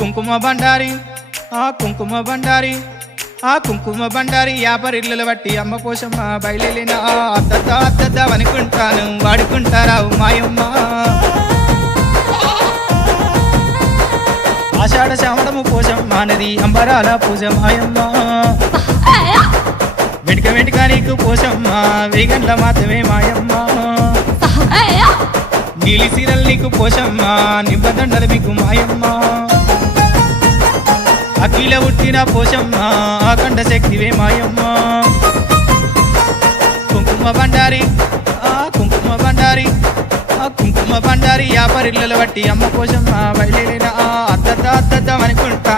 కుంకుమ బండారి కుంకుమ బండారి కుంకుమ బండారి యాపరిళ్ళలు బట్టి అమ్మ పోషమ్మ బయలునా అద్దద్ద అనుకుంటాను వాడుకుంటారావు మాయమ్మ ఆషాఢ శ్రావణము పోషమ్మ నది అంబరాల పూజ మాయమ్మ వెంటిక నీకు పోషమ్మ వేగండ్ల మాత్రమే మాయమ్మ నీలి సీరలు నీకు పోషమ్మ నిబ్బదండలు మీకు మాయమ్మ అఖిల ఉట్టిన పోషమ్మ అఖండ శక్తివే మాయమ్మ కుంకుమ బండారి కుంకుమ బండారి కుంకుమ బండారి యాపరిళ్ళలు బట్టి అమ్మ పోషమ్మ బయలునా అద్దద్ద అనుకుంటా